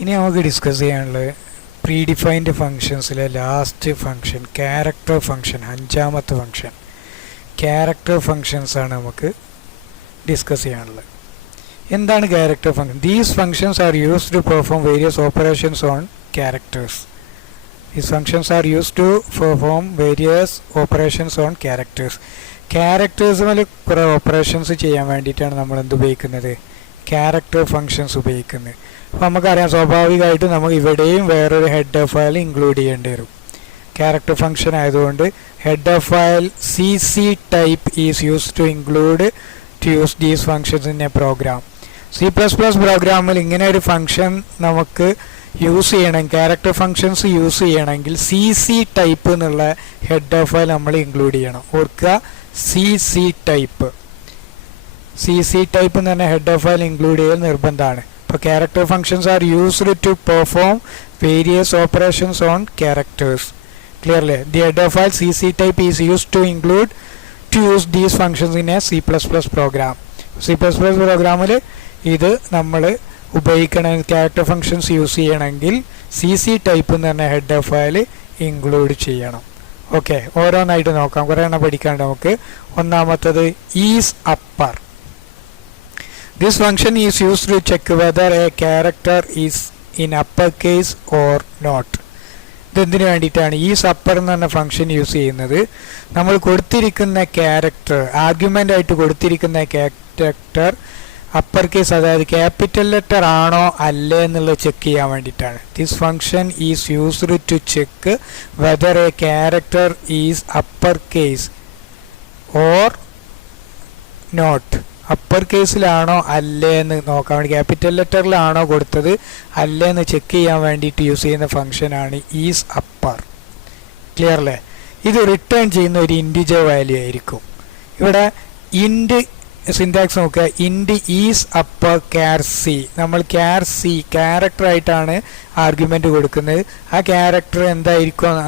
ഇനി നമുക്ക് ഡിസ്കസ് ചെയ്യാനുള്ളത് പ്രീഡിഫൈൻഡ് ഫങ്ഷൻസിലെ ലാസ്റ്റ് ഫങ്ഷൻ ക്യാരക്ടർ ഫങ്ഷൻ, അഞ്ചാമത്തെ ഫങ്ഷൻ ക്യാരക്ടർ ഫങ്ഷൻസ് ആണ് നമുക്ക് ഡിസ്കസ് ചെയ്യാനുള്ളത്. എന്താണ് character function? These functions are used to perform various operations on characters. These functions are used to perform various operations on characters. Characters മേലെ കുറേ operations ചെയ്യാൻ വേണ്ടിയിട്ടാണ് നമ്മൾ എന്ത് ഉപയോഗിക്കുന്നത്? ക്യാരക്ടർ ഫങ്ഷൻസ് ഉപയോഗിക്കുന്നത്. അപ്പോൾ നമുക്കറിയാം, സ്വാഭാവികമായിട്ട് നമുക്ക് ഇവിടെയും വേറൊരു ഹെഡ് ഓഫ് ഫയൽ ഇൻക്ലൂഡ് ചെയ്യേണ്ടി വരും. ക്യാരക്ടർ ഫങ്ഷൻ ആയതുകൊണ്ട് head of file CC type is used to include to use these functions in a program. C++ പ്രോഗ്രാമിൽ ഇങ്ങനെ ഒരു ഫങ്ഷൻ നമുക്ക് യൂസ് ചെയ്യണം, ക്യാരക്ടർ ഫങ്ഷൻസ് യൂസ് ചെയ്യണമെങ്കിൽ CC ടൈപ്പ് എന്നുള്ള ഹെഡ് ഓഫ് ഫയൽ നമ്മൾ ഇൻക്ലൂഡ് ചെയ്യണം. ഓർക്കുക, CC ടൈപ്പ് എന്ന് പറഞ്ഞ ഹെഡ് ഓഫ് ഫയൽ ഇൻക്ലൂഡ് ചെയ്യൽ നിർബന്ധമാണ്. ഇപ്പോൾ character functions are used to perform various operations on characters. Clearly? The header file CC type is used to include to use these functions in a C++ program. C++ പ്രോഗ്രാമിൽ ഇത് നമ്മൾ ഉപയോഗിക്കണം. Character functions use ചെയ്യണമെങ്കിൽ CC type എന്ന് പറഞ്ഞ header file include ചെയ്യണം. Okay, ഓരോന്നായിട്ട് നോക്കാം, കുറേ എണ്ണം പഠിക്കാണ്ട് നമുക്ക്. ഒന്നാമത്തത് is upper. This function is used to check whether a character is in upper case or not. ഇതെന്തിനു വേണ്ടിയിട്ടാണ് ഈസ് അപ്പർ എന്ന് പറഞ്ഞ ഫങ്ഷൻ യൂസ് ചെയ്യുന്നത്? നമ്മൾ കൊടുത്തിരിക്കുന്ന ക്യാരക്ടർ, ആർഗ്യുമെൻ്റ് ആയിട്ട് കൊടുത്തിരിക്കുന്ന ക്യാരക്ടർ അപ്പർ കേസ്, അതായത് ക്യാപിറ്റൽ ലെറ്റർ ആണോ അല്ലേ എന്നുള്ളത് ചെക്ക് ചെയ്യാൻ വേണ്ടിയിട്ടാണ്. This function is used to check whether a character is upper case or not. Upper കേസിലാണോ അല്ലേ എന്ന് നോക്കാൻ വേണ്ടി, ക്യാപിറ്റൽ ലെറ്ററിലാണോ കൊടുത്തത് അല്ലേ എന്ന് ചെക്ക് ചെയ്യാൻ വേണ്ടിയിട്ട് യൂസ് ചെയ്യുന്ന ഫങ്ഷനാണ് ഈസ് അപ്പർ. ക്ലിയർ അല്ലേ? ഇത് റിട്ടേൺ ചെയ്യുന്ന ഒരു ഇൻറ്റിജർ വാല്യൂ ആയിരിക്കും. ഇവിടെ ഇൻറ്റ് സിൻടാക്സ് നോക്കുക, ഇൻറ്റ് ഈസ് അപ്പർ ക്യാർ സി. നമ്മൾ ക്യാർ സി ക്യാരക്ടർ ആയിട്ടാണ് ആർഗ്യുമെൻ്റ് കൊടുക്കുന്നത്. ആ ക്യാരക്ടർ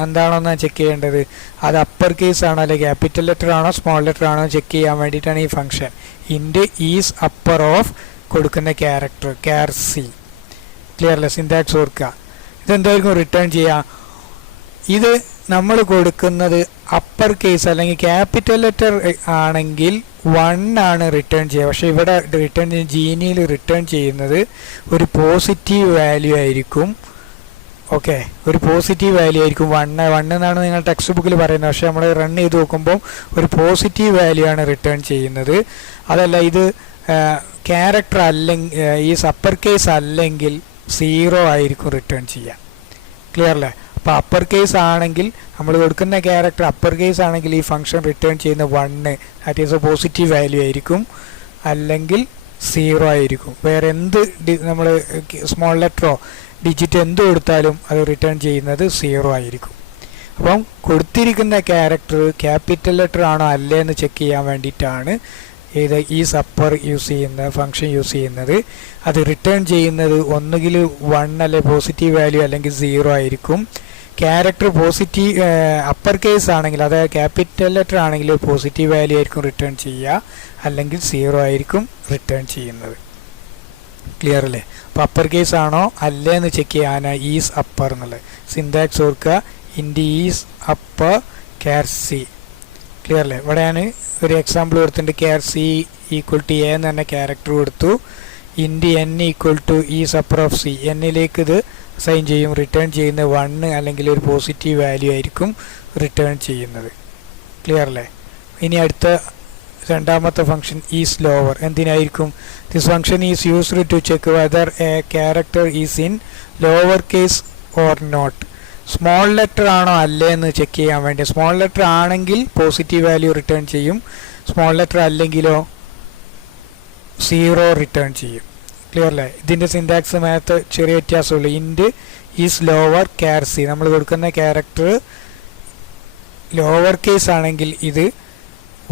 എന്താണോന്നാണ് ചെക്ക് ചെയ്യേണ്ടത്. അത് അപ്പർ കേസ് ആണോ അല്ലെങ്കിൽ ക്യാപിറ്റൽ ലെറ്റർ ആണോ സ്മോൾ ലെറ്റർ ആണോ ചെക്ക് ചെയ്യാൻ വേണ്ടിയിട്ടാണ് ഈ ഫംഗ്ഷൻ ഇൻറ്റ് ഈസ് അപ്പർ ഓഫ് കൊടുക്കുന്ന ക്യാരക്ടർ ക്യാർ സി. ക്ലിയർ അല്ലേ? സിൻടാക്സ് ഓർക്കുക. ഇതെന്തായിരിക്കും റിട്ടേൺ ചെയ്യുക? ഇത് നമ്മൾ കൊടുക്കുന്നത് അപ്പർ കേസ് അല്ലെങ്കിൽ ക്യാപിറ്റൽ ലെറ്റർ ആണെങ്കിൽ 1 ആണ് റിട്ടേൺ ചെയ്യുക. പക്ഷേ ഇവിടെ റിട്ടേൺ ജീനിയിൽ റിട്ടേൺ ചെയ്യുന്നത് ഒരു പോസിറ്റീവ് വാല്യൂ ആയിരിക്കും. ഓക്കെ, ഒരു പോസിറ്റീവ് വാല്യൂ ആയിരിക്കും. 1 എന്നാണ് നിങ്ങൾ ടെക്സ്റ്റ് ബുക്കിൽ പറയുന്നത്. പക്ഷേ നമ്മൾ റൺ ചെയ്ത് നോക്കുമ്പോൾ ഒരു പോസിറ്റീവ് വാല്യൂ ആണ് റിട്ടേൺ ചെയ്യുന്നത്. അതല്ല, ഇത് ക്യാരക്ടർ അല്ലെങ്കിൽ ഈ അപ്പർ കേസ് അല്ലെങ്കിൽ 0 ആയിരിക്കും റിട്ടേൺ ചെയ്യുക. ക്ലിയർ അല്ലേ? അപ്പോൾ അപ്പർ കേസ് ആണെങ്കിൽ നമ്മൾ കൊടുക്കുന്ന ക്യാരക്ടർ അപ്പർ കേസ് ആണെങ്കിൽ ഈ ഫംഗ്ഷൻ റിട്ടേൺ ചെയ്യുന്ന 1, that is A positive value ആയിരിക്കും, അല്ലെങ്കിൽ 0 ആയിരിക്കും. വേറെ എന്ത് നമ്മൾ സ്മോൾ ലെറ്ററോ ഡിജിറ്റ് എന്ത് കൊടുത്താലും അത് റിട്ടേൺ ചെയ്യുന്നത് 0 ആയിരിക്കും. അപ്പം കൊടുത്തിരിക്കുന്ന ക്യാരക്ടർ ക്യാപിറ്റൽ ലെറ്റർ ആണോ അല്ലേ എന്ന് ചെക്ക് ചെയ്യാൻ വേണ്ടിയിട്ടാണ് ഇത് ഈസ് അപ്പർ യൂസ് ചെയ്യുന്ന ഫംഗ്ഷൻ യൂസ് ചെയ്യുന്നത്. അത് റിട്ടേൺ ചെയ്യുന്നത് ഒന്നുകിൽ 1 അല്ലെ പോസിറ്റീവ് വാല്യൂ അല്ലെങ്കിൽ 0 ആയിരിക്കും. ക്യാരക്ടർ പോസിറ്റീവ് അപ്പർ കേസ് ആണെങ്കിൽ, അതായത് ക്യാപിറ്റൽ ലെറ്റർ ആണെങ്കിൽ പോസിറ്റീവ് വാല്യൂ ആയിരിക്കും റിട്ടേൺ ചെയ്യുക, അല്ലെങ്കിൽ 0 ആയിരിക്കും റിട്ടേൺ ചെയ്യുന്നത്. ക്ലിയർ അല്ലേ? അപ്പോൾ അപ്പർ കേസ് ആണോ അല്ലേ എന്ന് ചെക്ക് ചെയ്യാനാണ് ഈസ് അപ്പർ എന്നുള്ളത്. സിൻടാക്സ് ഓർക്കുക, int is upper char c. Clear അല്ലേ? ഇവിടെ ഞാൻ ഒരു എക്സാമ്പിൾ കൊടുത്തിട്ടുണ്ട്. Char c equal to a എന്ന് പറഞ്ഞ ക്യാരക്ടർ കൊടുത്തു. Int n equal to is upper of c. എന്നിലേക്ക് ഇത് സൈൻ ചെയ്യും. റിട്ടേൺ ചെയ്യുന്ന 1 അല്ലെങ്കിൽ ഒരു പോസിറ്റീവ് വാല്യൂ ആയിരിക്കും റിട്ടേൺ ചെയ്യുന്നത്. ക്ലിയർ അല്ലേ? ഇനി അടുത്ത രണ്ടാമത്തെ ഫംഗ്ഷൻ ഈസ് ലോവർ. എന്തിനായിരിക്കും? This function is used to check whether a character is in lower case or not. Small letter ആണോ അല്ലേ എന്ന് ചെക്ക് ചെയ്യാൻ വേണ്ടി. സ്മോൾ ലെറ്റർ ആണെങ്കിൽ പോസിറ്റീവ് വാല്യൂ റിട്ടേൺ ചെയ്യും, സ്മോൾ ലെറ്റർ അല്ലെങ്കിലോ 0 റിട്ടേൺ ചെയ്യും. ക്ലിയർ അല്ലേ? ഇതിൻ്റെ സിൻടാക്സ് മേത്ത് ചെറിയ വ്യത്യാസമുള്ളൂ. ഇൻറ്റ് ഈസ് ലോവർ ക്യാർ സി. നമ്മൾ കൊടുക്കുന്ന ക്യാരക്ടർ ലോവർ കേസ് ആണെങ്കിൽ ഇത്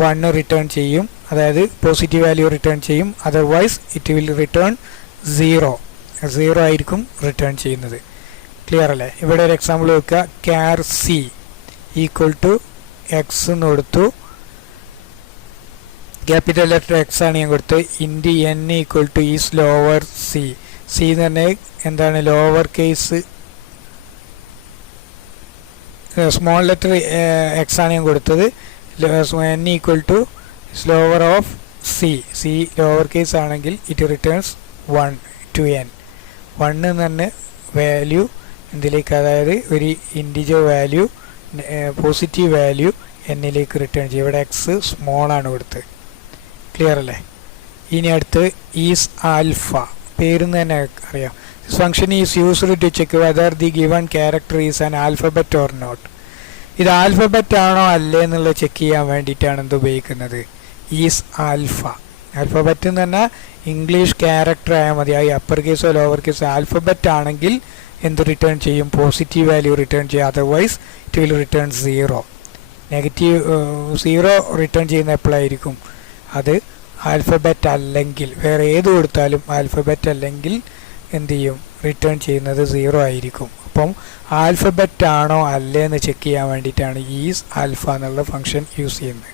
1 റിട്ടേൺ ചെയ്യും, അതായത് പോസിറ്റീവ് വാല്യൂ റിട്ടേൺ ചെയ്യും. അതർവൈസ് ഇറ്റ് വിൽ റിട്ടേൺ 0 ആയിരിക്കും റിട്ടേൺ ചെയ്യുന്നത്. ക്ലിയർ അല്ലേ? ഇവിടെ ഒരു എക്സാമ്പിൾ വെക്കുക. Char c equal to X എന്ന് കൊടുത്തു. ക്യാപിറ്റൽ ലെറ്റർ എക്സ് ആണ് ഞാൻ കൊടുത്തത്. Int n equal to is lower c. C എന്ന് പറഞ്ഞാൽ എന്താണ് lower case small letter X ആണ് ഞാൻ കൊടുത്തത്. n equal to lower of c lower case ആണെങ്കിൽ ഇറ്റ് റിട്ടേൺസ് 1 to n. 1 എന്ന് പറഞ്ഞ വാല്യൂ എന്തിലേക്ക്, അതായത് ഒരു ഇൻറ്റിജർ വാല്യൂ പോസിറ്റീവ് വാല്യൂ എന്നിലേക്ക് റിട്ടേൺ ചെയ്യും. ഇവിടെ എക്സ് സ്മോൾ ആണ് കൊടുത്തത്. ക്ലിയർ അല്ലേ? ഇനി അടുത്ത് ഈസ് ആൽഫ, പേരെന്ന് തന്നെ അറിയാം. This function is used to check whether the given character is an alphabet or not. ഇത് ആൽഫബറ്റ് ആണോ അല്ലേ എന്നുള്ളത് ചെക്ക് ചെയ്യാൻ വേണ്ടിയിട്ടാണ് എന്ത് ഉപയോഗിക്കുന്നത്, ഈസ് ആൽഫ. ആൽഫബറ്റ് എന്ന് പറഞ്ഞാൽ ഇംഗ്ലീഷ് ക്യാരക്ടർ ആയാൽ മതി. ആ അപ്പർ കേസോ ലോവർ കേസോ ആൽഫബറ്റ് ആണെങ്കിൽ എന്ത് റിട്ടേൺ ചെയ്യും, പോസിറ്റീവ് വാല്യൂ റിട്ടേൺ ചെയ്യും. Otherwise it will return 0. Negative 0 return ചെയ്യുന്ന എപ്പോഴായിരിക്കും, അത് ആൽഫബറ്റ് അല്ലെങ്കിൽ, വേറെ ഏത് കൊടുത്താലും ആൽഫബറ്റ് അല്ലെങ്കിൽ എന്ത് ചെയ്യും, റിട്ടേൺ ചെയ്യുന്നത് 0 ആയിരിക്കും. അപ്പം ആൽഫബറ്റ് ആണോ അല്ലേ എന്ന് ചെക്ക് ചെയ്യാൻ വേണ്ടിയിട്ടാണ് ഈസ് ആൽഫ എന്നുള്ള ഫംഗ്ഷൻ യൂസ് ചെയ്യുന്നത്.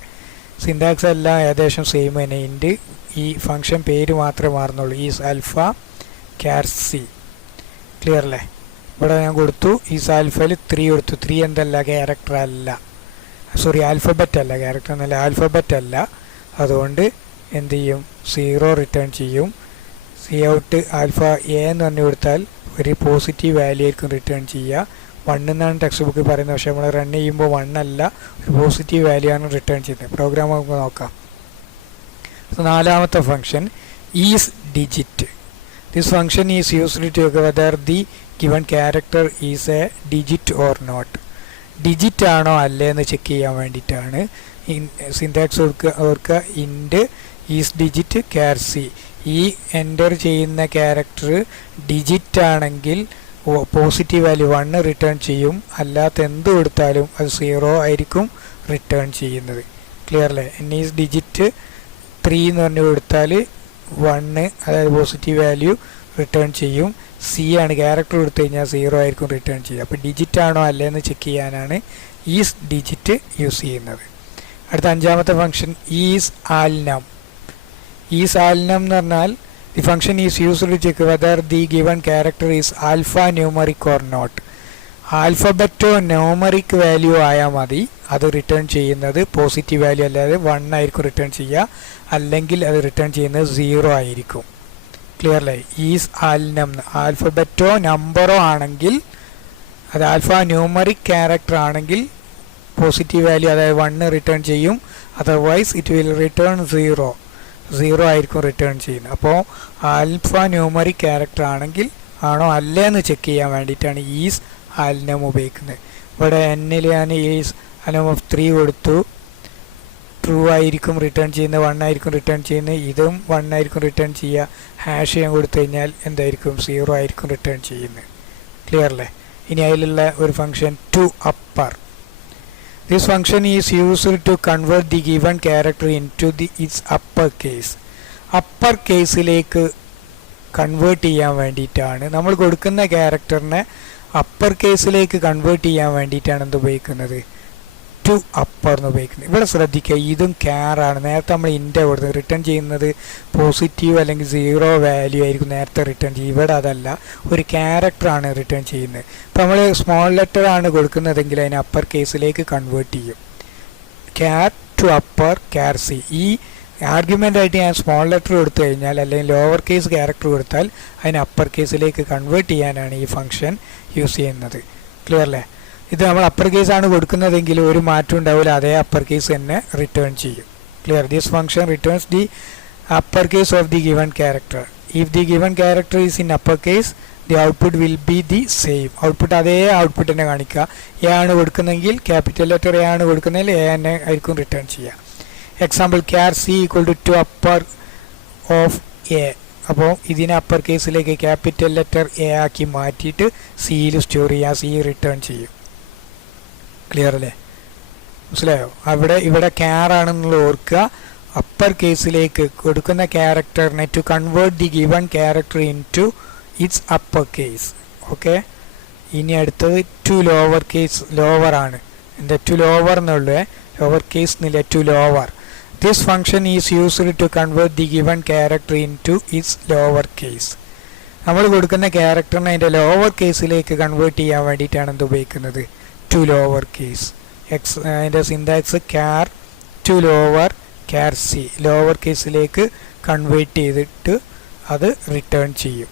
സിൻടാക്സ് എല്ലാം ഏകദേശം സെയിം തന്നെ. ഇൻറ്റ് ഈ ഫംഗ്ഷൻ പേര് മാത്രമേ മാറുന്നുള്ളൂ. Is alpha char c. Clear അല്ലേ? ഇവിടെ ഞാൻ കൊടുത്തു ഈസ് ആൽഫയിൽ 3 കൊടുത്തു. 3 എന്തല്ല, ക്യാരക്ടർ അല്ല, സോറി ആൽഫബറ്റ് അല്ല, ക്യാരക്ടർ എന്നല്ല, ആൽഫബറ്റ് അല്ല. അതുകൊണ്ട് എന്ത് ചെയ്യും, 0 റിട്ടേൺ ചെയ്യും. സി ഔട്ട് ആൽഫ എ എന്ന് പറഞ്ഞു കൊടുത്താൽ ഒരു പോസിറ്റീവ് വാല്യൂ ആയിരിക്കും റിട്ടേൺ ചെയ്യുക. 1 എന്നാണ് ടെക്സ്റ്റ് ബുക്കിൽ പറയുന്നത്, പക്ഷേ നമ്മൾ റൺ ചെയ്യുമ്പോൾ 1 അല്ല, ഒരു പോസിറ്റീവ് വാല്യൂ ആണ് റിട്ടേൺ ചെയ്യുന്നത്. പ്രോഗ്രാം നമുക്ക് നോക്കാം. നാലാമത്തെ function is digit. This function is used to check whether the given character is a digit or not. Digit ആണോ അല്ലേ എന്ന് ചെക്ക് ചെയ്യാൻ വേണ്ടിയിട്ടാണ്. സിൻടാക്സ് ഓർക്കുക, int is digit char c. ഈ എൻ്റർ ചെയ്യുന്ന ക്യാരക്ടർ ഡിജിറ്റ് ആണെങ്കിൽ പോസിറ്റീവ് വാല്യൂ 1 റിട്ടേൺ ചെയ്യും. അല്ലാത്ത എന്ത് കൊടുത്താലും അത് 0 ആയിരിക്കും റിട്ടേൺ ചെയ്യുന്നത്. ക്ലിയർ അല്ലേ? എൻ ഈസ് ഡിജിറ്റ് 3 എന്ന് പറഞ്ഞു കൊടുത്താൽ 1, അതായത് പോസിറ്റീവ് വാല്യൂ റിട്ടേൺ ചെയ്യും. സി ആണ് ക്യാരക്ടർ കൊടുത്തു കഴിഞ്ഞാൽ 0 ആയിരിക്കും റിട്ടേൺ ചെയ്യുക. അപ്പോൾ ഡിജിറ്റ് ആണോ അല്ലേ എന്ന് ചെക്ക് ചെയ്യാനാണ് ഈസ് ഡിജിറ്റ് യൂസ് ചെയ്യുന്നത്. അടുത്ത അഞ്ചാമത്തെ function is alnum. Is alnum എന്ന് പറഞ്ഞാൽ the function is used to check whether the given character is alpha numeric or not. ആൽഫബറ്റോ ന്യൂമറിക് വാല്യൂ ആയാൽ മതി അത് റിട്ടേൺ ചെയ്യുന്നത് പോസിറ്റീവ് വാല്യൂ, അല്ലാതെ 1 ആയിരിക്കും റിട്ടേൺ ചെയ്യുക. അല്ലെങ്കിൽ അത് റിട്ടേൺ ചെയ്യുന്നത് 0 ആയിരിക്കും. ക്ലിയർ അല്ലേ? ഈസ് ആൽനം ആൽഫബറ്റോ നമ്പറോ ആണെങ്കിൽ, അത് ആൽഫ ന്യൂമറിക് ക്യാരക്ടർ ആണെങ്കിൽ പോസിറ്റീവ് വാല്യൂ, അതായത് 1 റിട്ടേൺ ചെയ്യും. അതർവൈസ് ഇറ്റ് വിൽ റിട്ടേൺ 0 ആയിരിക്കും റിട്ടേൺ ചെയ്യുന്നത്. അപ്പോൾ ആൽഫ ന്യൂമറിക് ക്യാരക്ടർ ആണെങ്കിൽ ആണോ അല്ലേ എന്ന് ചെക്ക് ചെയ്യാൻ വേണ്ടിയിട്ടാണ് ഈസ് ആൽനം ഉപയോഗിക്കുന്നത്. ഇവിടെ എന്നിൽ ഞാൻ ഈസ് ആൽനം ഓഫ് 3 കൊടുത്തു. ട്രൂ ആയിരിക്കും റിട്ടേൺ ചെയ്യുന്നത്, 1 ആയിരിക്കും റിട്ടേൺ ചെയ്യുന്നത്. ഇതും 1 ആയിരിക്കും റിട്ടേൺ ചെയ്യുക. ഹാഷ് ചെയ്യാൻ കൊടുത്തു കഴിഞ്ഞാൽ എന്തായിരിക്കും, 0 ആയിരിക്കും റിട്ടേൺ ചെയ്യുന്നത്. ക്ലിയർ അല്ലേ? ഇനി അതിലുള്ള ഒരു function to upper. This function is used to convert the given character into its upper case. Upper കേസിലേക്ക് കൺവേർട്ട് ചെയ്യാൻ വേണ്ടിയിട്ടാണ്, നമ്മൾ കൊടുക്കുന്ന ക്യാരക്ടറിനെ അപ്പർ കേസിലേക്ക് കൺവേർട്ട് ചെയ്യാൻ വേണ്ടിയിട്ടാണ് എന്ത് ഉപയോഗിക്കുന്നത്, ടു അപ്പർ എന്ന് ഉപയോഗിക്കുന്നത്. ഇവിടെ ശ്രദ്ധിക്കുക, ഇതും ക്യാറാണ്. നേരത്തെ നമ്മൾ ഇൻറ്റ കൊടുത്തത് റിട്ടേൺ ചെയ്യുന്നത് പോസിറ്റീവ് അല്ലെങ്കിൽ 0 വാല്യൂ ആയിരിക്കും നേരത്തെ റിട്ടേൺ ചെയ്യും. ഇവിടെ അതല്ല, ഒരു ക്യാരക്ടറാണ് റിട്ടേൺ ചെയ്യുന്നത്. ഇപ്പോൾ നമ്മൾ സ്മോൾ ലെറ്റർ ആണ് കൊടുക്കുന്നതെങ്കിൽ അതിനെ അപ്പർ കേസിലേക്ക് കൺവേർട്ട് ചെയ്യും. Char to upper char c. ഈ ആർഗ്യുമെൻ്റ് ആയിട്ട് ഞാൻ സ്മോൾ ലെറ്റർ കൊടുത്തു കഴിഞ്ഞാൽ അല്ലെങ്കിൽ ലോവർ കേസ് ക്യാരക്ടർ കൊടുത്താൽ അതിനെ അപ്പർ കേസിലേക്ക് കൺവേർട്ട് ചെയ്യാനാണ് ഈ ഫംഗ്ഷൻ യൂസ് ചെയ്യുന്നത്. ക്ലിയർ അല്ലേ? ഇത് നമ്മൾ അപ്പർ കേസ് ആണ് കൊടുക്കുന്നതെങ്കിൽ ഒരു മാറ്റം ഉണ്ടാവില്ല, അതേ അപ്പർ കേസ് തന്നെ റിട്ടേൺ ചെയ്യും. Clear? This function returns the upper case of the given character. If the given character is in upper case the output will be the same. Output അതേ output തന്നെ കാണിക്കുക. എ ആണ് കൊടുക്കുന്നതെങ്കിൽ capital letter A ആണ് കൊടുക്കുന്നതെങ്കിൽ A തന്നെ ആയിരിക്കും return ചെയ്യുക. Example char c equal to upper of a. അപ്പോൾ ഇതിനെ അപ്പർ കേസിലേക്ക് ക്യാപിറ്റൽ ലെറ്റർ എ ആക്കി മാറ്റിയിട്ട് സിയിൽ സ്റ്റോർ ചെയ്യുക, സി റിട്ടേൺ ചെയ്യും. ക്ലിയർ അല്ലേ? മനസ്സിലായോ? ഇവിടെ ക്യാർ ആണെന്നുള്ള ഓർക്കുക. അപ്പർ കേസിലേക്ക് കൊടുക്കുന്ന ക്യാരക്ടറിനെ to convert the given character into its upper case. Okay. ഇനി അടുത്തത് ടു ലോവർ കേസ്. ലോവർ ആണ്, എന്താ ടു ലോവർ എന്നുള്ളത്, ലോവർ കേസ് എന്നില്ല, to lower. This function is used to convert the given character into its lower case. നമ്മൾ കൊടുക്കുന്ന ക്യാരക്ടറിനെ അതിൻ്റെ ലോവർ കേസിലേക്ക് കൺവേർട്ട് ചെയ്യാൻ വേണ്ടിയിട്ടാണ് എന്ത് ഉപയോഗിക്കുന്നത്, ടു ലോവർ കേസ്. അതിൻ്റെ syntax char to lower char c, lower കേസിലേക്ക് കൺവേർട്ട് ചെയ്തിട്ട് അത് റിട്ടേൺ ചെയ്യും.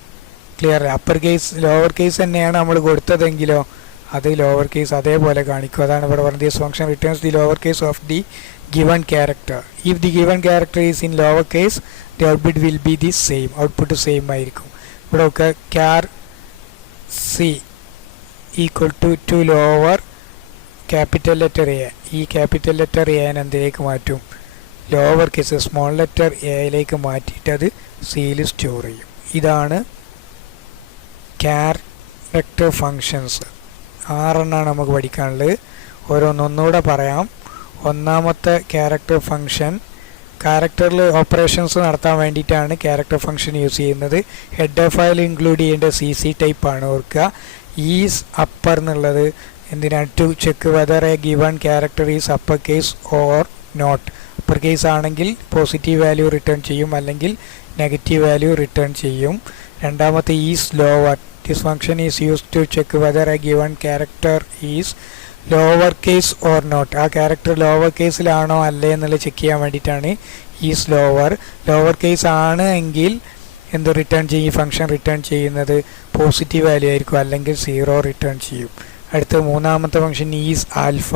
Clear? Upper case lower case തന്നെയാണ് നമ്മൾ കൊടുത്തതെങ്കിലോ അത് ലോവർ കേസ് അതേപോലെ കാണിക്കും. അതാണ് ഇവിടെ പറഞ്ഞത്, this function returns the lower case of the given character. If the given character is in lower case, the output will be the same. Output same ആയിരിക്കും. ഇവിടെ ഒക്കെ char c equal to lower capital letter a. ഈ capital letter a എന്തിലേക്ക് മാറ്റും, lower case small letter എയിലേക്ക് മാറ്റിയിട്ട് അത് സിയിൽ store ചെയ്യും. ഇതാണ് ക്യാരക്ടർ ഫങ്ഷൻസ്. 6 എണ്ണമാണ് നമുക്ക് പഠിക്കാനുള്ളത്. ഓരോന്നൊന്നുകൂടെ പറയാം. ഒന്നാമത്തെ ക്യാരക്ടർ ഫംഗ്ഷൻ, ക്യാരക്ടറിൽ ഓപ്പറേഷൻസ് നടത്താൻ വേണ്ടിയിട്ടാണ് ക്യാരക്ടർ ഫംഗ്ഷൻ യൂസ് ചെയ്യുന്നത്. ഹെഡർ ഫയൽ ഇൻക്ലൂഡ് ചെയ്യേണ്ട CC ടൈപ്പാണ് ഓർക്കുക. ഈസ് അപ്പർ എന്നുള്ളത് എന്തിനാണ്, to check whether a given character is upper case or not. Upper case ആണെങ്കിൽ പോസിറ്റീവ് വാല്യൂ റിട്ടേൺ ചെയ്യും, അല്ലെങ്കിൽ നെഗറ്റീവ് വാല്യൂ റിട്ടേൺ ചെയ്യും. രണ്ടാമത്തെ is lower, this function is used to check whether a given character is lower case or not. ആ character lower കേസിലാണോ അല്ലേ എന്നുള്ളത് check ചെയ്യാൻ വേണ്ടിയിട്ടാണ് ഈസ് ലോവർ. ലോവർ കേസ് ആണ് എങ്കിൽ എന്ത് റിട്ടേൺ ചെയ്യും, ഫംഗ്ഷൻ റിട്ടേൺ ചെയ്യുന്നത് പോസിറ്റീവ് വാല്യൂ ആയിരിക്കും, അല്ലെങ്കിൽ 0 റിട്ടേൺ ചെയ്യും. അടുത്ത മൂന്നാമത്തെ function is alpha,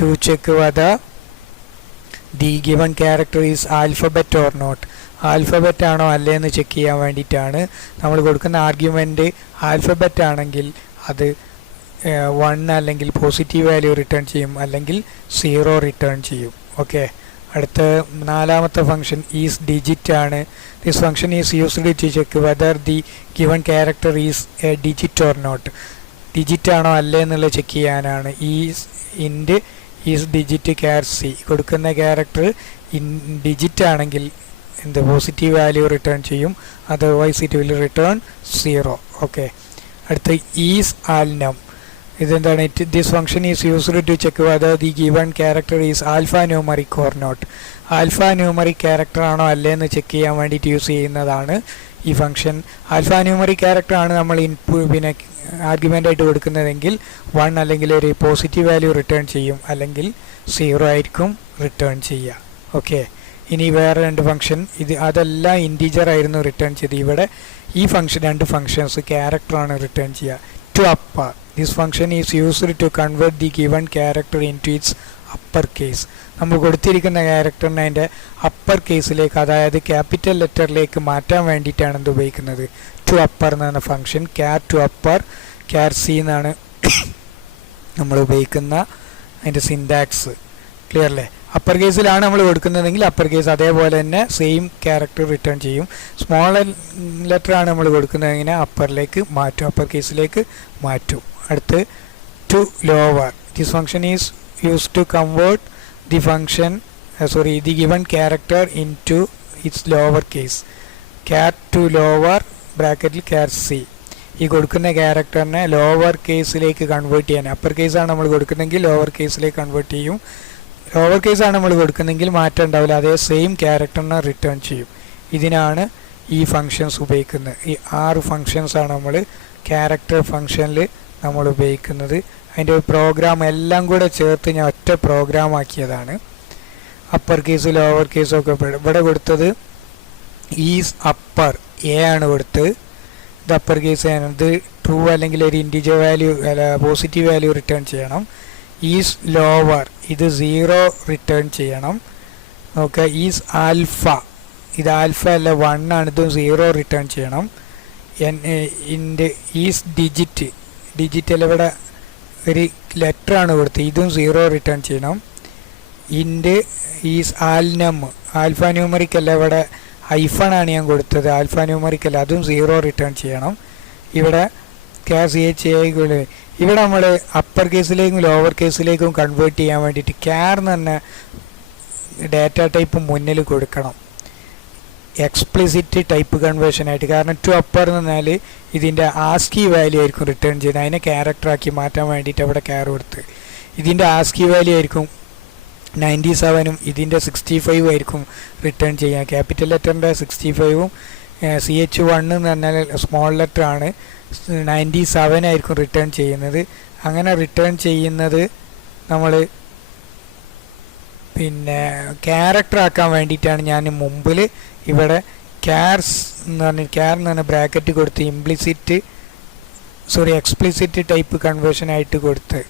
to check whether the given character is alphabet or not. Alphabet ആണോ അല്ലേ എന്ന് ചെക്ക് ചെയ്യാൻ വേണ്ടിയിട്ടാണ്. നമ്മൾ കൊടുക്കുന്ന ആർഗ്യുമെൻറ്റ് ആൽഫബറ്റ് ആണെങ്കിൽ അത് 1 അല്ലെങ്കിൽ പോസിറ്റീവ് വാല്യൂ റിട്ടേൺ ചെയ്യും, അല്ലെങ്കിൽ 0 റിട്ടേൺ ചെയ്യും. ഓക്കെ. അടുത്ത നാലാമത്തെ ഫംഗ്ഷൻ ഈസ് ഡിജിറ്റ് ആണ്. This function is used to check whether the given character is a digit or not. Digit ആണോ അല്ലേ എന്നുള്ളത് ചെക്ക് ചെയ്യാനാണ്. Is int is digit char c, കൊടുക്കുന്ന ക്യാരക്ടർ ഡിജിറ്റ് ആണെങ്കിൽ എന്ത് പോസിറ്റീവ് വാല്യൂ റിട്ടേൺ ചെയ്യും, otherwise it will return 0. Okay. അടുത്ത is alnum, ഇതെന്താണ്, this function is used to check whether the given character is alpha numeric or not. Alpha numeric character ആണോ അല്ലേ എന്ന് check ചെയ്യാൻ വേണ്ടിയിട്ട് യൂസ് ചെയ്യുന്നതാണ് ഈ ഫംഗ്ഷൻ. ആൽഫ ന്യൂമറിക് ക്യാരക്ടർ ആണ് നമ്മൾ പിന്നെ ആർഗ്യുമെൻ്റ് ആയിട്ട് കൊടുക്കുന്നതെങ്കിൽ 1 അല്ലെങ്കിൽ ഒരു പോസിറ്റീവ് വാല്യൂ റിട്ടേൺ ചെയ്യും, അല്ലെങ്കിൽ 0 ആയിരിക്കും റിട്ടേൺ ചെയ്യുക. ഓക്കെ. ഇനി വേറെ 2 ഫംഗ്ഷൻ, അതെല്ലാം ഇൻറ്റീജർ ആയിരുന്നു റിട്ടേൺ ചെയ്ത്. ഇവിടെ ഈ ഫംഗ്ഷൻ 2 ഫംഗ്ഷൻസ് ക്യാരക്ടറാണ് റിട്ടേൺ ചെയ്യുക. To upper, this function is used to convert the given character into its upper case. നമ്മൾ കൊടുത്തിരിക്കുന്ന ക്യാരക്ടറിനെ അതിൻ്റെ അപ്പർ കേസിലേക്ക്, അതായത് ക്യാപിറ്റൽ ലെറ്ററിലേക്ക് മാറ്റാൻ വേണ്ടിയിട്ടാണ് എന്ത് ഉപയോഗിക്കുന്നത്, ടു അപ്പർ എന്നാണ് function. Char to upper char C എന്നാണ് നമ്മൾ ഉപയോഗിക്കുന്ന അതിൻ്റെ സിൻടാക്സ്. ക്ലിയർ അല്ലേ? അപ്പർ കേസിലാണ് നമ്മൾ കൊടുക്കുന്നതെങ്കിൽ അപ്പർ കേസ് അതേപോലെ തന്നെ സെയിം ക്യാരക്ടർ റിട്ടേൺ ചെയ്യും. സ്മോൾ ലെറ്റർ ആണ് നമ്മൾ കൊടുക്കുന്നതെങ്കിൽ അപ്പറിലേക്ക് മാറ്റും, അപ്പർ കേസിലേക്ക് മാറ്റും. അടുത്ത് to lower, this function is used to convert the function the given character into its lower case. Char to lower ബ്രാക്കറ്റിൽ ക്യാർ സി, ഈ കൊടുക്കുന്ന ക്യാരക്ടറിനെ ലോവർ കേസിലേക്ക് കൺവേർട്ട് ചെയ്യാൻ, അപ്പർ കേസാണ് നമ്മൾ കൊടുക്കുന്നതെങ്കിൽ ലോവർ കേസിലേക്ക് കൺവേർട്ട് ചെയ്യും. ലോവർ കേസാണ് നമ്മൾ കൊടുക്കുന്നതെങ്കിൽ മാറ്റം ഉണ്ടാവില്ല, അതേ സെയിം ക്യാരക്ടറിനെ റിട്ടേൺ ചെയ്യും. ഇതിനാണ് ഈ ഫങ്ഷൻസ് ഉപയോഗിക്കുന്നത്. ഈ 6 ഫങ്ഷൻസാണ് നമ്മൾ ക്യാരക്ടർ ഫങ്ഷനിൽ നമ്മൾ ഉപയോഗിക്കുന്നത്. അതിൻ്റെ പ്രോഗ്രാം എല്ലാം കൂടെ ചേർത്ത് ഞാൻ ഒറ്റ പ്രോഗ്രാം ആക്കിയതാണ്. അപ്പർ കേസ് ലോവർ കേസൊക്കെ ഇവിടെ കൊടുത്തത് ഈസ് അപ്പർ എ ആണ് കൊടുത്തത്. ഇത് അപ്പർ കേസ് ആണ്. ഇത് ട്രൂ അല്ലെങ്കിൽ ഒരു integer value positive value return ചെയ്യണം. ഈസ് ലോവർ ഇത് 0 റിട്ടേൺ ചെയ്യണം. നോക്കുക, ഈസ് ആൽഫ ഇത് ആൽഫ അല്ല 1 ആണ്, ഇതും 0 റിട്ടേൺ ചെയ്യണം. ഈസ് ഡിജിറ്റ് അല്ല, ഇവിടെ ഒരു ലെറ്റർ ആണ് കൊടുത്തത്, ഇതും 0 റിട്ടേൺ ചെയ്യണം. ഈസ് ആൽനം ആൽഫ ന്യൂമറിക് അല്ല, ഇവിടെ ഹൈഫണാണ് ഞാൻ കൊടുത്തത്, ആൽഫ ന്യൂമറിക് അല്ല, അതും 0 റിട്ടേൺ ചെയ്യണം. ഇവിടെ ഇവിടെ നമ്മൾ അപ്പർ കേസിലേക്കും ലോവർ കേസിലേക്കും കൺവേർട്ട് ചെയ്യാൻ വേണ്ടിയിട്ട് ക്യാർ എന്ന് പറഞ്ഞ ഡാറ്റ ടൈപ്പ് മുന്നിൽ കൊടുക്കണം, എക്സ്പ്ലിസിറ്റ് ടൈപ്പ് കൺവേർഷൻ ആയിട്ട്. കാരണം ടു അപ്പർ എന്ന് പറഞ്ഞാൽ ഇതിൻ്റെ ആസ്കി വാല്യൂ ആയിരിക്കും റിട്ടേൺ ചെയ്യുന്നത്, അതിനെ ക്യാരക്ടറാക്കി മാറ്റാൻ വേണ്ടിയിട്ട് അവിടെ ക്യാർ കൊടുത്ത് ഇതിൻ്റെ ആസ്കി വാല്യൂ ആയിരിക്കും 97ഉം ഇതിൻ്റെ 65 ആയിരിക്കും റിട്ടേൺ ചെയ്യുക. ക്യാപിറ്റൽ ലെറ്ററിൻ്റെ 65ഉം CH1 എന്ന് പറഞ്ഞാൽ സ്മോൾ ലെറ്റർ ആണ്, 97 ആയിരിക്കും റിട്ടേൺ ചെയ്യുന്നത്. അങ്ങനെ റിട്ടേൺ ചെയ്യുന്നത് നമ്മൾ പിന്നെ ക്യാരക്ടർ ആക്കാൻ വേണ്ടിയിട്ടാണ് ഞാൻ മുമ്പിൽ ഇവിടെ ക്യാർ എന്ന് പറഞ്ഞ ബ്രാക്കറ്റ് കൊടുത്ത് എക്സ്പ്ലിസിറ്റ് ടൈപ്പ് കൺവേർഷൻ ആയിട്ട് കൊടുത്ത്.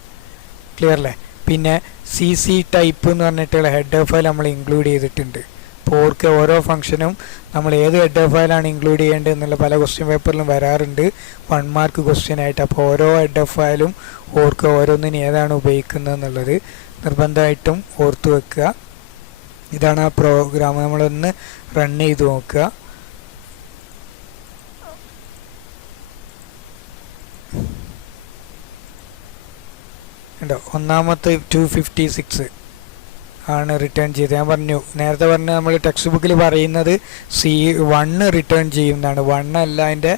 ക്ലിയർ അല്ലേ? പിന്നെ CC ടൈപ്പ് എന്ന് പറഞ്ഞിട്ടുള്ള ഹെഡർ ഫയൽ നമ്മൾ ഇൻക്ലൂഡ് ചെയ്തിട്ടുണ്ട്. അപ്പോൾ ഓർക്ക് ഓരോ ഫംഗ്ഷനും നമ്മൾ ഏത് ഹെഡർ ഫയലാണ് ഇൻക്ലൂഡ് ചെയ്യേണ്ടത് എന്നുള്ള പല ക്വസ്റ്റ്യൻ പേപ്പറിലും വരാറുണ്ട് 1 മാർക്ക് ക്വസ്റ്റ്യൻ ആയിട്ട്. അപ്പോൾ ഓരോ ഹെഡർ ഫയലും ഓർക്ക് ഓരോന്നിന് ഏതാണ് ഉപയോഗിക്കുന്നത് എന്നുള്ളത് നിർബന്ധമായിട്ടും ഓർത്ത് വെക്കുക. ഇതാണ് ആ പ്രോഗ്രാം. നമ്മളൊന്ന് റൺ ചെയ്ത് നോക്കുക. ഉണ്ടോ? ഒന്നാമത്തെ 256 ആണ് റിട്ടേൺ ചെയ്തത്. ഞാൻ നേരത്തെ പറഞ്ഞ നമ്മൾ ടെക്സ്റ്റ് ബുക്കിൽ പറയുന്നത് C1 റിട്ടേൺ ചെയ്യുന്നതാണ്. 1 അല്ല, അതിൻ്റെ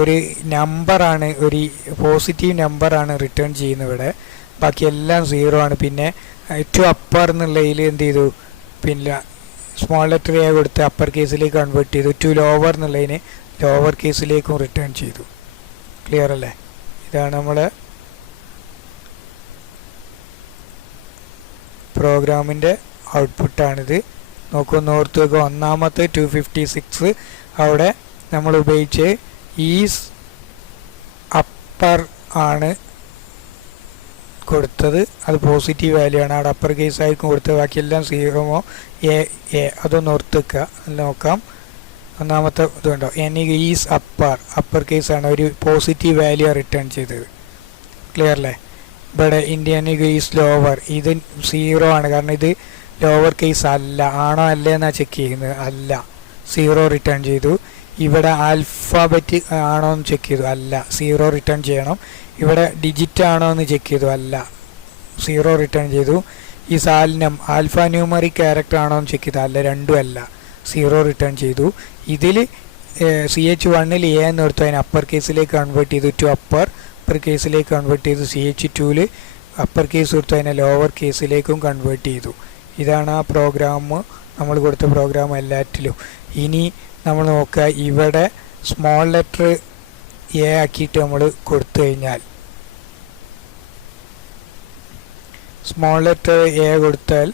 ഒരു നമ്പറാണ്, ഒരു പോസിറ്റീവ് നമ്പറാണ് റിട്ടേൺ ചെയ്യുന്നത് ഇവിടെ. ബാക്കി എല്ലാം 0 ആണ്. പിന്നെ ടു അപ്പർ എന്നുള്ളതിൽ എന്ത് ചെയ്തു, പിന്നെ സ്മോൾ ലെറ്റർ A കൊടുത്ത് അപ്പർ കേസിലേക്ക് കൺവേർട്ട് ചെയ്തു. ടു ലോവർ എന്നുള്ളതിന് ലോവർ കേസിലേക്കും റിട്ടേൺ ചെയ്തു. ക്ലിയർ അല്ലേ? ഇതാണ് നമ്മളെ പ്രോഗ്രാമിൻ്റെ ഔട്ട്പുട്ടാണിത്. നോക്കൊന്ന് ഓർത്ത് വെക്കുക. ഒന്നാമത്തെ 256 അവിടെ നമ്മൾ ഉപയോഗിച്ച് ഈസ് അപ്പർ ആണ് കൊടുത്തത്. അത് പോസിറ്റീവ് വാല്യൂ ആണ്. അവിടെ അപ്പർ കേസ് ആയിരിക്കും കൊടുത്തത്. ബാക്കിയെല്ലാം 0 A അതൊന്ന് ഓർത്ത് വെക്കുക. നോക്കാം. ഒന്നാമത്തെ ഇതുണ്ടോ, ഈസ് അപ്പർ കേസ് ആണ്, ഒരു പോസിറ്റീവ് വാല്യൂ റിട്ടേൺ ചെയ്തത്. ക്ലിയർ അല്ലേ? ഇവിടെ ഇന്ത്യൻ ഈസ് ലോവർ, ഇത് 0 ആണ്. കാരണം ഇത് ലോവർ കേസ് അല്ല. ആണോ അല്ലേ എന്നാണ് ചെക്ക് ചെയ്യുന്നത്. അല്ല, 0 റിട്ടേൺ ചെയ്തു. ഇവിടെ ആൽഫാബറ്റ് ആണോ എന്ന് ചെക്ക് ചെയ്തു. അല്ല, 0 റിട്ടേൺ ചെയ്യണം. ഇവിടെ ഡിജിറ്റ് ആണോ എന്ന് ചെക്ക് ചെയ്തു. അല്ല, 0 റിട്ടേൺ ചെയ്തു. ഈ ആൽഫ ന്യൂമറിക് ക്യാരക്ടർ ആണോ എന്ന് ചെക്ക് ചെയ്തു. അല്ല, രണ്ടും അല്ല, 0 റിട്ടേൺ ചെയ്തു. ഇതിൽ CH1 A എന്ന് കൊടുത്തു, അതിന് അപ്പർ കേസിലേക്ക് കൺവേർട്ട് ചെയ്തു. ടു അപ്പർ കേസിലേക്ക് കൺവേർട്ട് ചെയ്തു. CH2 അപ്പർ കേസ് കൊടുത്തു, അതിനെ ലോവർ കേസിലേക്കും കൺവേർട്ട് ചെയ്തു. ഇതാണ് ആ പ്രോഗ്രാം, നമ്മൾ കൊടുത്ത പ്രോഗ്രാം എല്ലാറ്റിലും. ഇനി നമ്മൾ നോക്കുക, ഇവിടെ സ്മോൾ ലെറ്റർ A ആക്കിയിട്ട് നമ്മൾ കൊടുത്തു കഴിഞ്ഞാൽ, സ്മോൾ ലെറ്റർ A കൊടുത്താൽ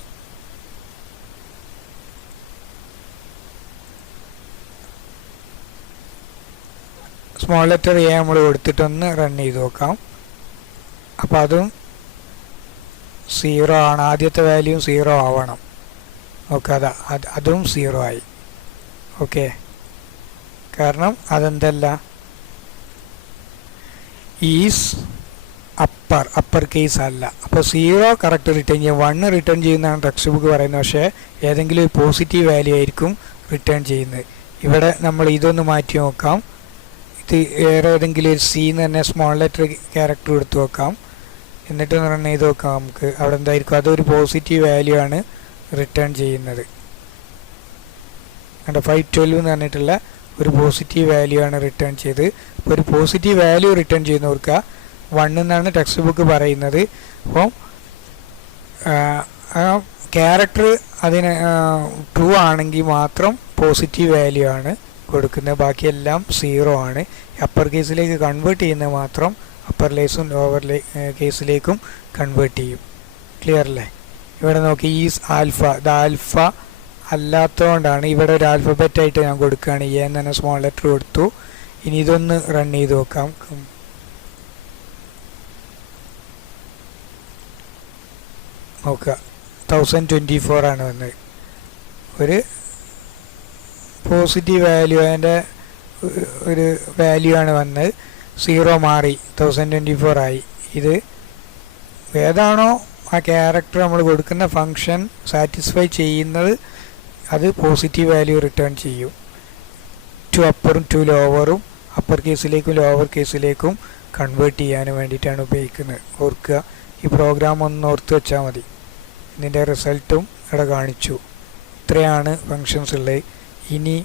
സ്മോൾ ലെറ്റർ A നമ്മൾ കൊടുത്തിട്ടൊന്ന് റൺ ചെയ്ത് നോക്കാം. അപ്പോൾ അതും 0 ആണ്. ആദ്യത്തെ വാല്യൂ 0 ആവണം. ഓക്കെ, അതും 0 ആയി. ഓക്കെ, കാരണം അതെന്തല്ല, ഈസ് അപ്പർ കേസ് അല്ല. അപ്പോൾ 0 കറക്റ്റ് റിട്ടേൺ ചെയ്യും. 1 റിട്ടേൺ ചെയ്യുന്നതാണ് ടെക്സ്റ്റ് ബുക്ക് പറയുന്നത്. പക്ഷേ ഏതെങ്കിലും ഒരു പോസിറ്റീവ് വാല്യൂ ആയിരിക്കും റിട്ടേൺ ചെയ്യുന്നത്. ഇവിടെ നമ്മൾ ഇതൊന്ന് മാറ്റി നോക്കാം. ഇത് വേറെ ഏതെങ്കിലും ഒരു C എന്ന് തന്നെ സ്മോൾ ലെറ്റർ ക്യാരക്ടർ എടുത്ത് നോക്കാം. എന്നിട്ട് റൺ ചെയ്ത് നോക്കാം. നമുക്ക് അവിടെ എന്തായിരിക്കും, അതൊരു പോസിറ്റീവ് വാല്യൂ ആണ് റിട്ടേൺ ചെയ്യുന്നത്. 512 എന്ന് പറഞ്ഞിട്ടുള്ള ഒരു പോസിറ്റീവ് വാല്യൂ ആണ് റിട്ടേൺ ചെയ്ത്. അപ്പോൾ ഒരു പോസിറ്റീവ് വാല്യൂ റിട്ടേൺ ചെയ്യുന്നവർക്ക് 1 എന്നാണ് ടെക്സ്റ്റ് ബുക്ക് പറയുന്നത്. അപ്പം ക്യാരക്ടർ അതിന് ട്രൂ ആണെങ്കിൽ മാത്രം പോസിറ്റീവ് വാല്യൂ ആണ് കൊടുക്കുന്നത്. ബാക്കിയെല്ലാം 0 ആണ്. അപ്പർ കേസിലേക്ക് കൺവേർട്ട് ചെയ്യുന്നത് മാത്രം അപ്പർ ലേസും ലോവർ കേസിലേക്കും കൺവേർട്ട് ചെയ്യും. ക്ലിയർ അല്ലേ? ഇവിടെ നോക്കി, ഈസ് ആൽഫ, ഇത് ആൽഫ അല്ലാത്തതുകൊണ്ടാണ് ഇവിടെ ഒരു ആൽഫബറ്റ് ആയിട്ട് ഞാൻ കൊടുക്കുകയാണ്. A എന്ന് തന്നെ സ്മോൾ ലെറ്റർ കൊടുത്തു. ഇനി ഇതൊന്ന് റൺ ചെയ്ത് നോക്കാം. നോക്കുക, 1024 ആണ് വന്നത്. ഒരു പോസിറ്റീവ് വാല്യൂ, അതിൻ്റെ ഒരു വാല്യൂ ആണ് വന്നത്. 0 മാറി 1024 ആയി. ഇത് ഏതാണോ ആ ക്യാരക്ടർ നമ്മൾ കൊടുക്കുന്ന ഫങ്ഷൻ സാറ്റിസ്ഫൈ ചെയ്യുന്നത്, അത് പോസിറ്റീവ് വാല്യൂ റിട്ടേൺ ചെയ്യും. ടു അപ്പറും ടു ലോവറും അപ്പർ കേസിലേക്കും ലോവർ കേസിലേക്കും കൺവേർട്ട് ചെയ്യാൻ വേണ്ടിയിട്ടാണ് ഉപയോഗിക്കുന്നത്. ഓർക്കുക, ഈ പ്രോഗ്രാം ഒന്ന് ഓർത്ത് വെച്ചാൽ മതി. ഇതിൻ്റെ റിസൾട്ടും ഇവിടെ കാണിച്ചു. ഇത്രയാണ് ഫങ്ഷൻസ് ഉള്ളത്. ഇനി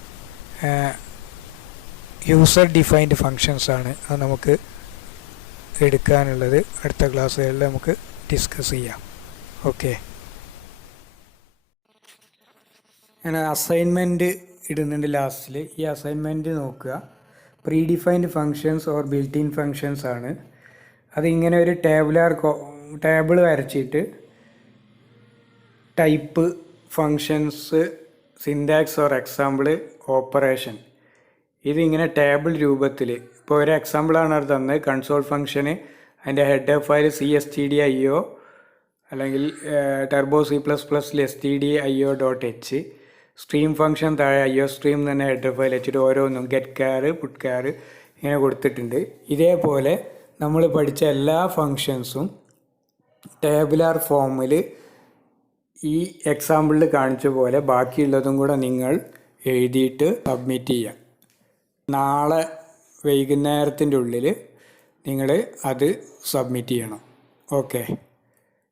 യൂസർ ഡിഫൈൻഡ് ഫങ്ഷൻസ് ആണ് അത് നമുക്ക് എടുക്കാനുള്ളത്. അടുത്ത ക്ലാസ്സുകളിൽ നമുക്ക് ഡിസ്കസ് ചെയ്യാം. ഓക്കെ, ഞാൻ അസൈൻമെൻറ്റ് ഇടുന്നുണ്ട് ലാസ്റ്റിൽ. ഈ അസൈൻമെൻറ്റ് നോക്കുക. Pre defined functions or built in functions ആണ്. അതിങ്ങനെ ഒരു ടേബിൾ വരച്ചിട്ട് type functions syntax or example operation ഇതിങ്ങനെ ടേബിൾ രൂപത്തിൽ. ഇപ്പോൾ ഒരു എക്സാമ്പിളാണ് അത് തന്നത്. കൺസോൾ ഫംഗ്ഷന് അതിൻ്റെ ഹെഡർ ഫയൽ CSTDIO അല്ലെങ്കിൽ ടർബോ C++ൽ stdio.h. സ്ട്രീം ഫംഗ്ഷൻ താഴെ IO സ്ട്രീം തന്നെ ഹെഡർ ഫയൽ വെച്ചിട്ട് ഓരോന്നും ഗെറ്റ് കാർ പുട്ട് കാർ ഇങ്ങനെ കൊടുത്തിട്ടുണ്ട്. ഇതേപോലെ നമ്മൾ പഠിച്ച എല്ലാ ഫങ്ഷൻസും ടേബുലാർ ഫോമിൽ ഈ എക്സാമ്പിളിൽ കാണിച്ച പോലെ ബാക്കിയുള്ളതും കൂടെ നിങ്ങൾ എഴുതിയിട്ട് സബ്മിറ്റ് ചെയ്യാം. നാളെ വൈകുന്നേരത്തിൻ്റെ ഉള്ളിൽ നിങ്ങൾ അത് സബ്മിറ്റ് ചെയ്യണം. ഓക്കെ.